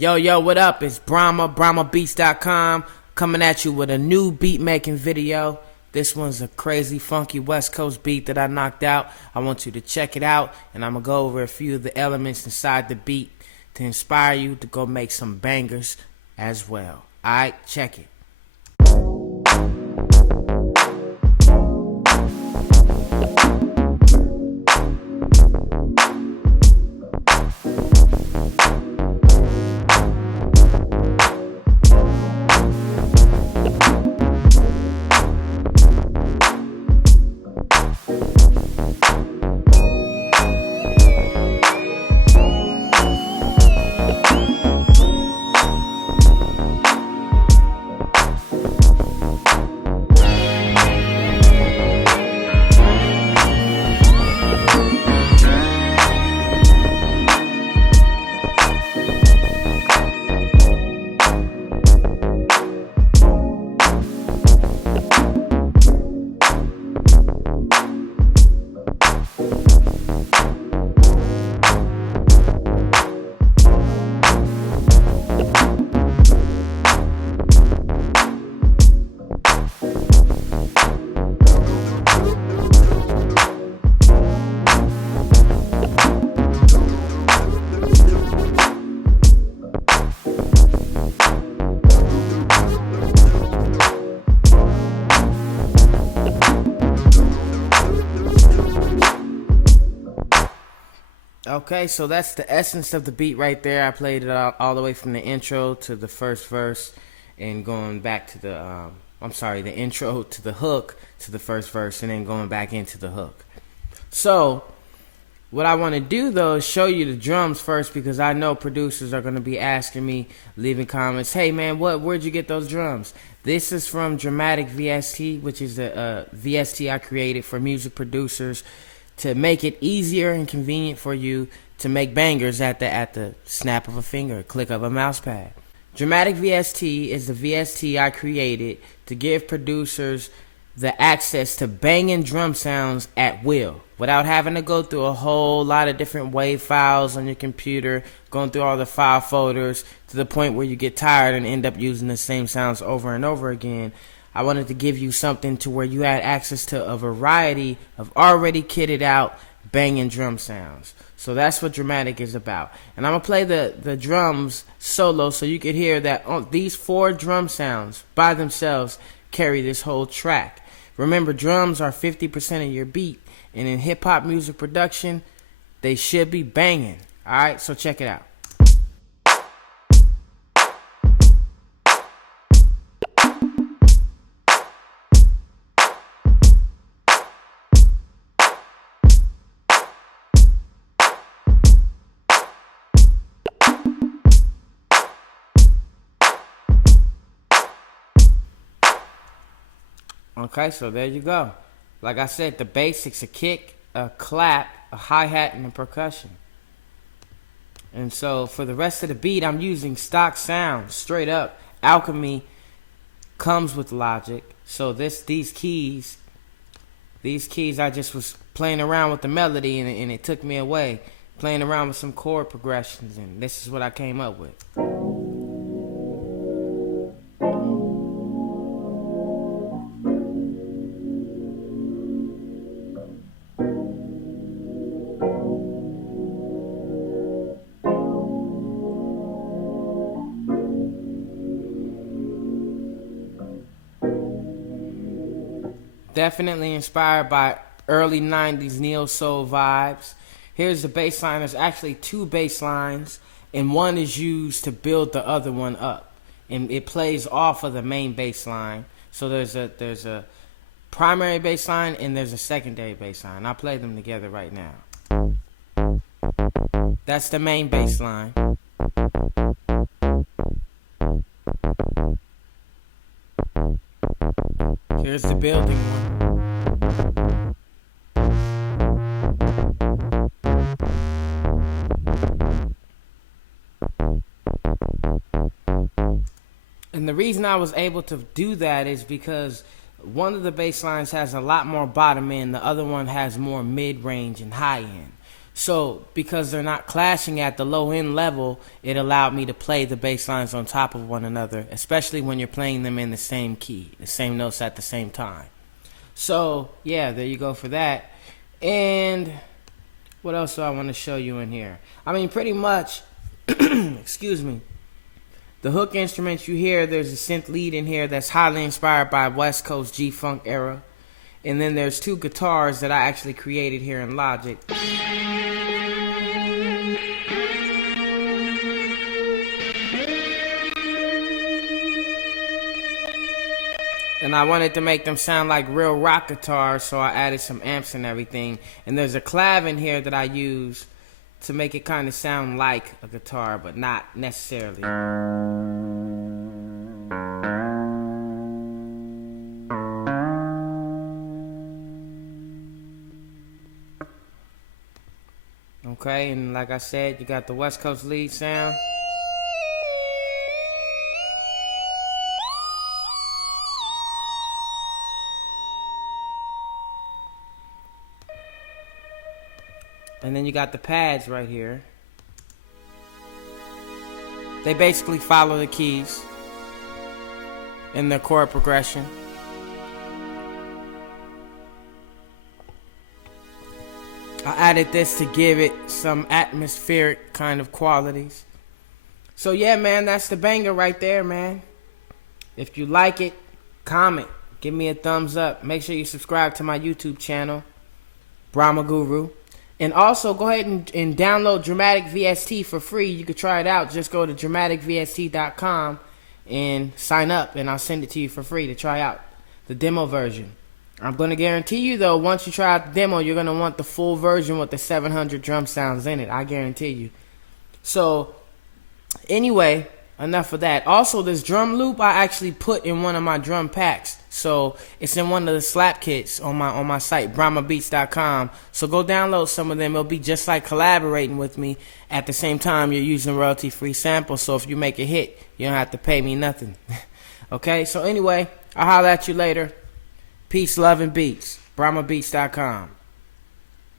Yo, what up? It's Brahma, BrahmaBeats.com, coming at you with a new beat making video. This one's a crazy, funky West Coast beat that I knocked out. I want you to check it out, and I'm going to go over a few of the elements inside the beat to inspire you to go make some bangers as well. Alright, check it. Okay, so that's the essence of the beat right there. I played it all the way from the intro to the first verse and going back to the, the intro to the hook to the first verse and then going back into the hook. So what I want to do though is show you the drums first, because I know producers are going to be asking me, leaving comments, hey man, where'd you get those drums? This is from Dramatic VST, which is a VST I created for music producers to make it easier and convenient for you to make bangers at the snap of a finger, a click of a mouse pad. Dramatic VST is the VST I created to give producers the access to banging drum sounds at will, without having to go through a whole lot of different WAV files on your computer, going through all the file folders to the point where you get tired and end up using the same sounds over and over again. I wanted to give you something to where you had access to a variety of already kitted out banging drum sounds. So that's what Dramatic is about. And I'm going to play the drums solo so you can hear that these 4 drum sounds by themselves carry this whole track. Remember, drums are 50% of your beat, and in hip-hop music production, they should be banging. Alright, so check it out. Okay, so there you go. Like I said, the basics: a kick, a clap, a hi-hat, and a percussion. And so for the rest of the beat, I'm using stock sounds, straight up. Alchemy comes with Logic. So these keys, I just was playing around with the melody, and it took me away, playing around with some chord progressions, and this is what I came up with. Definitely inspired by early 90s neo-soul vibes. Here's the bass line. There's actually 2 bass lines, and one is used to build the other one up. And it plays off of the main bass line. So there's a primary bass line and there's a secondary bass line. I'll play them together right now. That's the main bass line. Here's the building one. And the reason I was able to do that is because one of the bass lines has a lot more bottom end, the other one has more mid-range and high end. So because they're not clashing at the low end level, it allowed me to play the bass lines on top of one another, especially when you're playing them in the same key, the same notes at the same time. So yeah, there you go for that. And what else do I want to show you in here? I mean, pretty much, excuse me, the hook instruments you hear, there's a synth lead in here that's highly inspired by West Coast G-Funk era. And then there's two guitars that I actually created here in Logic. And I wanted to make them sound like real rock guitars, so I added some amps and everything. And there's a clav in here that I use to make it kind of sound like a guitar, but not necessarily. Okay, and like I said, you got the West Coast lead sound. And then you got the pads right here. They basically follow the keys in the chord progression. I added this to give it some atmospheric kind of qualities. So yeah, man, that's the banger right there, man. If you like it, comment, give me a thumbs up. Make sure you subscribe to my YouTube channel, Brahma Guru. And also, go ahead and download Dramatic VST for free. You can try it out. Just go to dramaticvst.com and sign up, and I'll send it to you for free to try out the demo version. I'm going to guarantee you, though, once you try out the demo, you're going to want the full version with the 700 drum sounds in it. I guarantee you. So, anyway, enough of that. Also, this drum loop I actually put in one of my drum packs. So, it's in one of the slap kits on my site, brahmabeats.com. So, go download some of them. It'll be just like collaborating with me. At the same time, you're using royalty-free samples. So, if you make a hit, you don't have to pay me nothing. Okay? So, anyway, I'll holler at you later. Peace, love, and beats. brahmabeats.com.